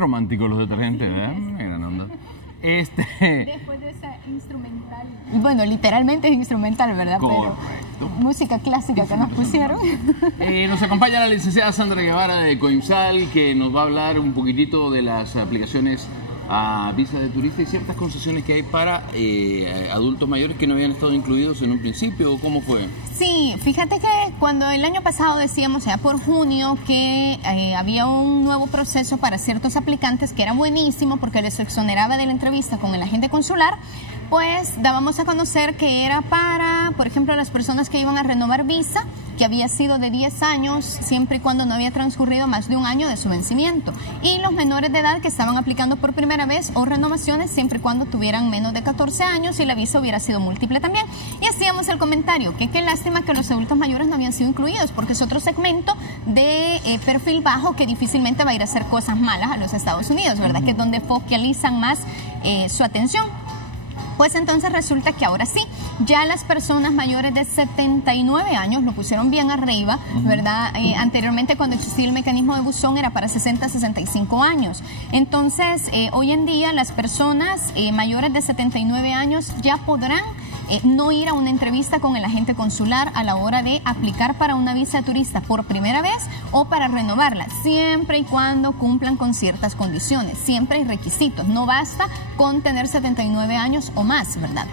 románticos los detergentes, ¿verdad? Gran onda. Después de esa instrumental. Bueno, literalmente es instrumental, ¿verdad? Correcto. Pero música clásica que nos pusieron. Nos acompaña la licenciada Sandra Guevara de Coimsal, que nos va a hablar un poquitito de las aplicaciones a visa de turista y ciertas concesiones que hay para adultos mayores que no habían estado incluidos en un principio. ¿Cómo fue? Sí, fíjate que cuando el año pasado decíamos, ya por junio, que había un nuevo proceso para ciertos aplicantes que era buenísimo porque les exoneraba de la entrevista con el agente consular, pues dábamos a conocer que era para, por ejemplo, las personas que iban a renovar visa, que había sido de 10 años, siempre y cuando no había transcurrido más de un año de su vencimiento. Y los menores de edad que estaban aplicando por primera vez o renovaciones, siempre y cuando tuvieran menos de 14 años y la visa hubiera sido múltiple también. Y hacíamos el comentario, que qué lástima que los adultos mayores no habían sido incluidos, porque es otro segmento de perfil bajo que difícilmente va a ir a hacer cosas malas a los Estados Unidos, ¿verdad? Que es donde focalizan más su atención. Pues entonces resulta que ahora sí, ya las personas mayores de 79 años lo pusieron bien arriba, ¿verdad? Anteriormente, cuando existía el mecanismo de buzón, era para 60 a 65 años. Entonces, hoy en día las personas mayores de 79 años ya podrán no ir a una entrevista con el agente consular a la hora de aplicar para una visa de turista por primera vez o para renovarla, siempre y cuando cumplan con ciertas condiciones. Siempre hay requisitos, no basta con tener 79 años o más, ¿verdad?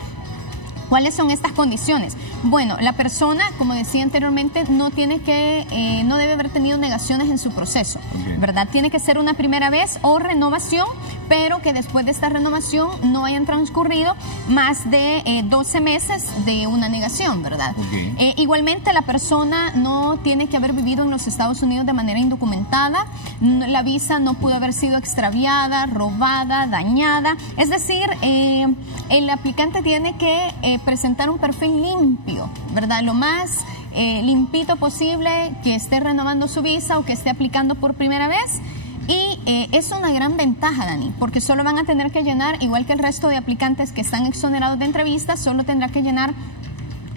¿Cuáles son estas condiciones? Bueno, la persona, como decía anteriormente, no debe haber tenido negaciones en su proceso, ¿verdad? Tiene que ser una primera vez o renovación, pero que después de esta renovación no hayan transcurrido más de 12 meses de una negación, ¿verdad? Igualmente, la persona no tiene que haber vivido en los Estados Unidos de manera indocumentada, la visa no pudo haber sido extraviada, robada, dañada, es decir, el aplicante tiene que presentar un perfil limpio, ¿verdad? Lo más limpito posible, que esté renovando su visa o que esté aplicando por primera vez. Y es una gran ventaja, Dani, porque solo van a tener que llenar, igual que el resto de aplicantes que están exonerados de entrevistas, solo tendrá que llenar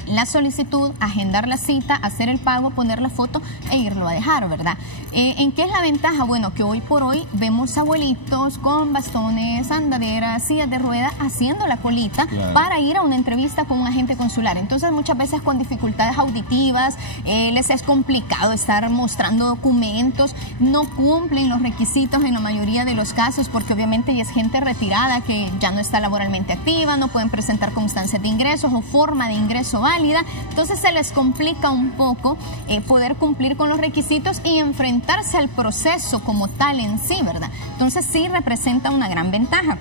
la solicitud, agendar la cita, hacer el pago, poner la foto e irlo a dejar, ¿verdad? ¿En qué es la ventaja? Bueno, que hoy por hoy vemos abuelitos con bastones, andaderas, sillas de ruedas, haciendo la colita para ir a una entrevista con un agente consular. Entonces, muchas veces con dificultades auditivas, les es complicado estar mostrando documentos, no cumplen los requisitos en la mayoría de los casos, porque obviamente ya es gente retirada que ya no está laboralmente activa, no pueden presentar constancias de ingresos o forma de ingreso válida. Entonces se les complica un poco poder cumplir con los requisitos y enfrentarse al proceso como tal en sí, ¿verdad? Entonces sí representa una gran ventaja.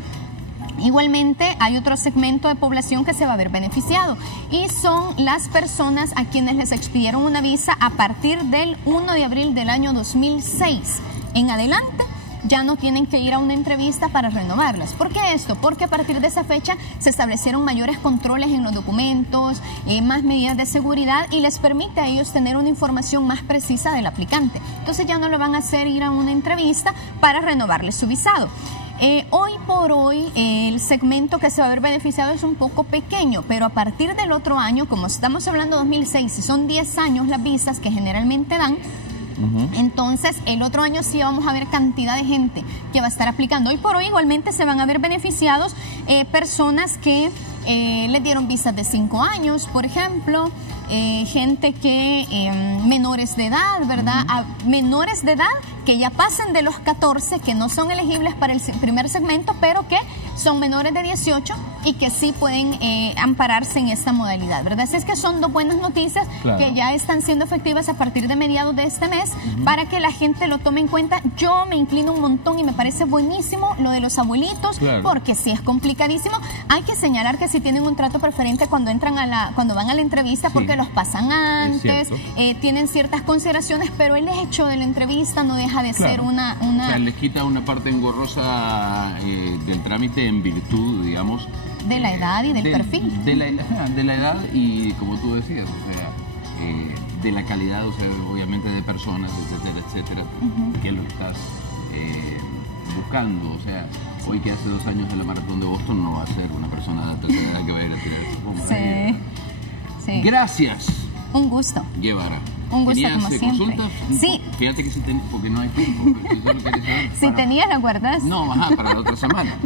Igualmente hay otro segmento de población que se va a ver beneficiado y son las personas a quienes les expidieron una visa a partir del 1 de abril del año 2006 en adelante. Ya no tienen que ir a una entrevista para renovarlas. ¿Por qué esto? Porque a partir de esa fecha se establecieron mayores controles en los documentos, más medidas de seguridad y les permite a ellos tener una información más precisa del aplicante. Entonces ya no le van a hacer ir a una entrevista para renovarle su visado. Hoy por hoy el segmento que se va a ver beneficiado es un poco pequeño, pero a partir del otro año, como estamos hablando de 2006 y son 10 años las visas que generalmente dan, entonces el otro año sí vamos a ver cantidad de gente que va a estar aplicando. Hoy por hoy igualmente se van a ver beneficiados personas que les dieron visas de 5 años, por ejemplo, gente que menores de edad, ¿verdad? Menores de edad que ya pasan de los 14, que no son elegibles para el primer segmento, pero que son menores de 18 y que sí pueden ampararse en esta modalidad, ¿verdad? Así es que son dos buenas noticias que ya están siendo efectivas a partir de mediados de este mes para que la gente lo tome en cuenta. Yo me inclino un montón y me parece buenísimo lo de los abuelitos, porque sí es complicadísimo. Hay que señalar que sí tienen un trato preferente cuando entran cuando van a la entrevista, porque los pasan antes, tienen ciertas consideraciones, pero el hecho de la entrevista no deja de ser una... O sea, les quita una parte engorrosa del trámite en virtud, digamos, de la edad y del perfil. De la edad y, como tú decías, o sea, de la calidad, o sea, obviamente de personas, etcétera, etcétera, que lo estás buscando. O sea, hoy que hace 2 años en la maratón de Boston no va a ser una persona de tercera edad que va a ir a tirar su bomba. Sí. Gracias. Un gusto. Guevara. Un gusto, como siempre. Consultas? Sí. Fíjate que porque no hay tiempo. Si tenías, la guardas. No, para la otra semana.